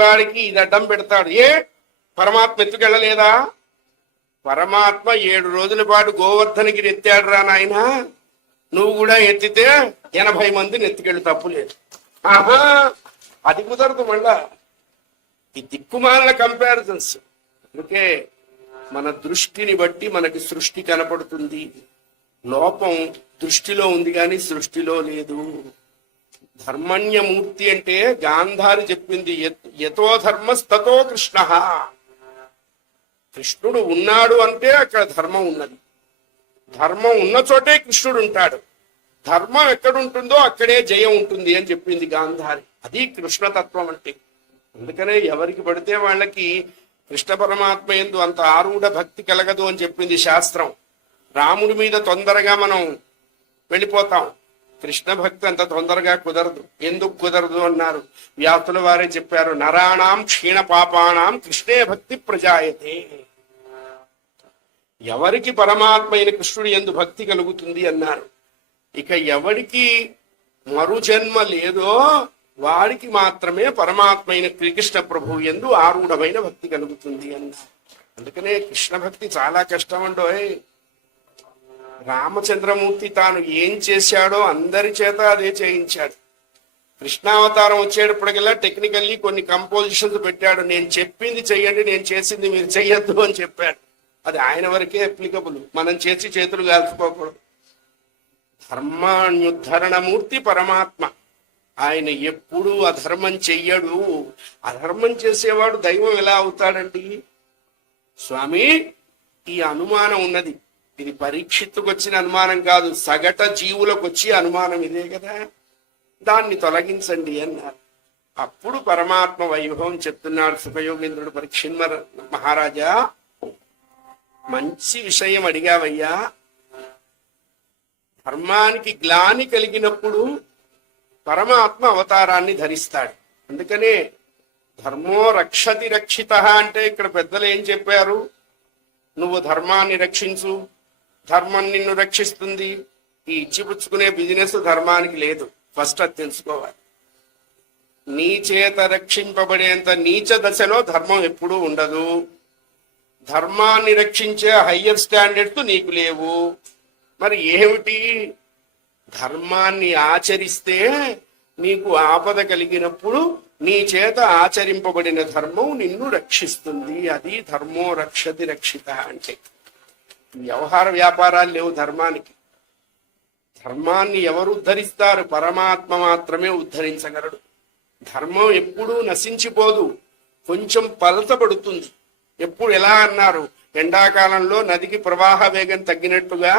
వాడికి ఇది అడ్డం పెడతాడు. పరమాత్మ ఎత్తుకెళ్ళలేదా? పరమాత్మ 7 రోజుల పాటు గోవర్ధనగిరి ఎత్తాడు రా నాయన, నువ్వు కూడా ఎత్తితే 80 మందిని ఎత్తుకెళ్ళి తప్పులేదు. ఆహా, అది కుదరదు. మళ్ళా ఈ దిక్కుమాలిన కంపారిజన్స్. అందుకే మన దృష్టిని బట్టి మనకి సృష్టి కనపడుతుంది. లోపం దృష్టిలో ఉంది కానీ సృష్టిలో లేదు. ధర్మణ్యమూర్తి అంటే గాంధారి చెప్పింది, యతో ధర్మస్తతో కృష్ణ. కృష్ణుడు ఉన్నాడు అంటే అక్కడ ధర్మం ఉన్నది. ధర్మం ఉన్న చోటే కృష్ణుడు ఉంటాడు. ధర్మం ఎక్కడుంటుందో అక్కడే జయం ఉంటుంది అని చెప్పింది గాంధారి. అది కృష్ణతత్వం అంటే. అందుకనే ఎవరికి పడితే వాళ్ళకి కృష్ణ పరమాత్మ యందు అంత ఆరూఢ భక్తి కలగదు అని చెప్పింది శాస్త్రం. రాముడి మీద తొందరగా మనం వెళ్ళిపోతాం, కృష్ణ భక్తి అంత తొందరగా కుదరదు. ఎందుకు కుదరదు అన్నారు వ్యాసుల వారే చెప్పారు, నరాణాం క్షీణ పాపానాం కృష్ణే భక్తి ప్రజాయతే. ఎవరికి పరమాత్మ అయిన కృష్ణుడు యందు భక్తి కలుగుతుంది అన్నారు. ఇక ఎవరికి మరుజన్మ లేదో వాడికి మాత్రమే పరమాత్మ అయిన శ్రీకృష్ణ ప్రభువు యందు ఆరూఢమైన భక్తి కలుగుతుంది అన్నారు. అందుకనే కృష్ణ భక్తి చాలా కష్టం అండోయ్. రామచంద్రమూర్తి తాను ఏం చేశాడో అందరి చేత అదే చేయించాడు. కృష్ణావతారం వచ్చేటప్పటికల్లా టెక్నికల్లీ కొన్ని కంపోజిషన్స్ పెట్టాడు. నేను చెప్పింది చెయ్యండి, నేను చేసింది మీరు చెయ్యొద్దు అని చెప్పాడు. అది ఆయన వరకే అప్లికబుల్. మనం చేసి చేతులు కాల్చుకోకూడదు. ధర్మాన్యుద్ధరణమూర్తి పరమాత్మ. ఆయన ఎప్పుడూ అధర్మం చెయ్యడు. అధర్మం చేసేవాడు దైవం ఎలా అవుతాడండి? స్వామి, ఈ అనుమానం ఉన్నది, ఇది పరీక్షిత్తుకు వచ్చిన అనుమానం కాదు, సగట జీవులకు వచ్చి అనుమానం ఇదే కదా, దాన్ని తొలగించండి అన్నారు. అప్పుడు పరమాత్మ వైభవం చెప్తున్నాడు సుఖయోగేంద్రుడు పరీక్షిన్మర మహారాజా, మంచి విషయం అడిగావయ్యా. ధర్మానికి గ్లాని కలిగినప్పుడు పరమాత్మ అవతారాన్ని ధరిస్తాడు. అందుకనే ధర్మో రక్షతి రక్షిత అంటే ఇక్కడ పెద్దలు ఏం చెప్పారు? నువ్వు ధర్మాన్ని రక్షించు, ధర్మం నిన్ను రక్షిస్తుంది. ఈ ఇచ్చిపుచ్చుకునే బిజినెస్ ధర్మానికి లేదు. ఫస్ట్ అది తెలుసుకోవాలి. నీ చేత రక్షింపబడేంత నీచ దశలో ధర్మం ఎప్పుడూ ఉండదు. ధర్మాన్ని రక్షించే హయ్యర్ స్టాండర్డ్స్ నీకు లేవు. మరి ఏమిటి? ధర్మాన్ని ఆచరిస్తే నీకు ఆపద కలిగినప్పుడు నీ చేత ఆచరింపబడిన ధర్మం నిన్ను రక్షిస్తుంది. అది ధర్మో రక్షతి రక్షిత అంటే. వ్యవహార వ్యాపారాలు లేవు ధర్మానికి. ధర్మాన్ని ఎవరు ఉద్ధరిస్తారు? పరమాత్మ మాత్రమే ఉద్ధరించగలడు. ధర్మం ఎప్పుడూ నశించిపోదు, కొంచెం పలచబడుతుంది. ఎప్పుడు ఎలా అన్నారు? ఎండాకాలంలో నదికి ప్రవాహ వేగం తగ్గినట్టుగా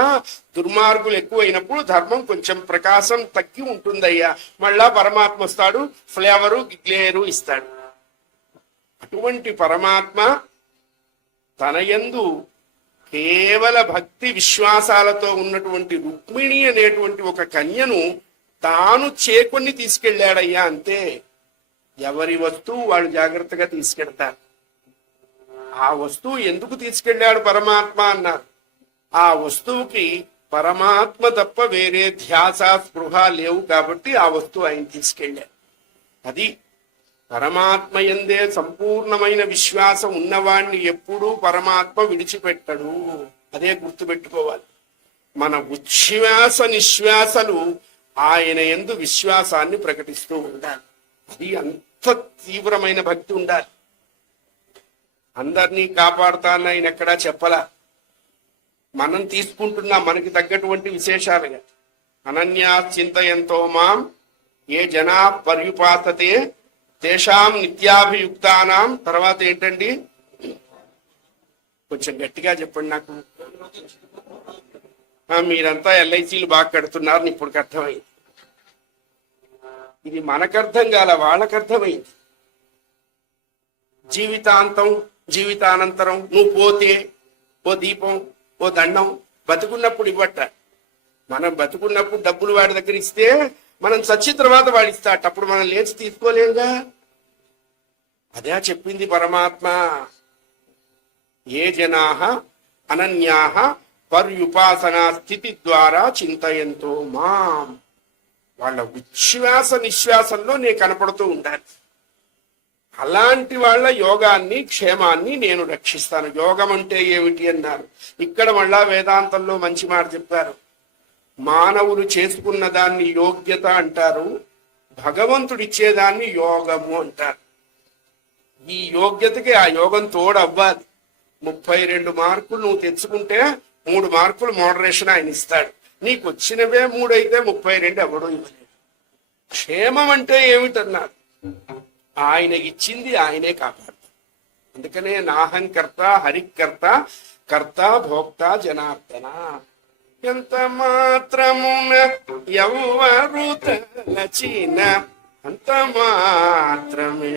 దుర్మార్గులు ఎక్కువైనప్పుడు ధర్మం కొంచెం ప్రకాశం తగ్గి ఉంటుందయ్యా. మళ్ళా పరమాత్మ వస్తాడు, ఫ్లేవరు గ్లేరు ఇస్తాడు. అటువంటి పరమాత్మ తన యందు కేవల భక్తి విశ్వాసాలతో ఉన్నటువంటి రుక్మిణి అనేటువంటి ఒక కన్యను తాను చేకొని తీసుకెళ్ళాడయ్యా. అంతే. ఎవరి వస్తువు వాళ్ళు జాగ్రత్తగా తీసుకెళ్తారు. ఆ వస్తువు ఎందుకు తీసుకెళ్ళాడు పరమాత్మ అన్నారు. ఆ వస్తువుకి పరమాత్మ తప్ప వేరే ధ్యాస స్పృహ లేవు కాబట్టి ఆ వస్తువు ఆయన తీసుకెళ్ళాడు. అది పరమాత్మ యందే సంపూర్ణమైన విశ్వాసం ఉన్నవాణ్ణి ఎప్పుడూ పరమాత్మ విడిచిపెట్టడు. అదే గుర్తుపెట్టుకోవాలి. మన ఉచ్ఛ్వాస నిశ్వాసలు ఆయన యందు విశ్వాసాన్ని ప్రకటిస్తూ ఉండాలి. అది అంత తీవ్రమైన భక్తి ఉండాలి. అందరినీ కాపాడుతానని ఆయన ఎక్కడా చెప్పలా. మనం తీసుకుంటున్నా మనకి తగ్గటువంటి విశేషాలుగా. అనన్యా చింతయంతో మాం ఏ జనా పర్యుపాసతే తేషాం నిత్యాభియుక్తానాం. తర్వాత ఏంటండి? కొంచెం గట్టిగా చెప్పండి నాకు. మీరంతా ఎల్ఐసీలు బాగా కడుతున్నారని ఇప్పుడు అర్థమైంది. ఇది మనకు అర్థం కాల, వాళ్ళకు అర్థమైంది. జీవితాంతం, జీవితానంతరం నువ్వు పోతే ఓ దీపం, ఓ దండం బతుకున్నప్పుడు ఇవ్వట. మనం బతుకున్నప్పుడు డబ్బులు వాడి దగ్గర ఇస్తే మనం చచ్చిన తర్వాత వాడు ఇస్తాట. అప్పుడు మనం లేచి తీసుకోలేంగా. అదే చెప్పింది పరమాత్మ. ఏ జనాః అనన్యాః పర్యుపాసనా స్థితి ద్వారా చింతయంతో మాం. వాళ్ళ ఉచ్ఛ్వాస నిశ్వాసంలో నేను కనపడుతూ ఉండాలి. అలాంటి వాళ్ళ యోగాన్ని క్షేమాన్ని నేను రక్షిస్తాను. యోగం అంటే ఏమిటి అన్నారు. ఇక్కడ మళ్ళా వేదాంతంలో మంచి మాట చెప్పారు. మానవులు చేసుకున్న దాన్ని యోగ్యత అంటారు, భగవంతుడిచ్చేదాన్ని యోగము అంటారు. ఈ యోగ్యతకి ఆ యోగం తోడవ్వాలి. 32 మార్కులు నువ్వు తెచ్చుకుంటే 3 మార్కులు మోడరేషన్ ఆయన ఇస్తాడు. నీకు వచ్చినవే 3 అయితే 32 ఎవడో ఇవ్వలేదు. క్షేమం అంటే ఏమిటన్నారు. ఆయన ఇచ్చింది ఆయనే కాపాడతాడు. అందుకనే నాహంకర్త హరికర్త కర్త భోక్త జనార్దన. ఎంత మాత్రమున ఎవ్వరు తలచిన అంత మాత్రమే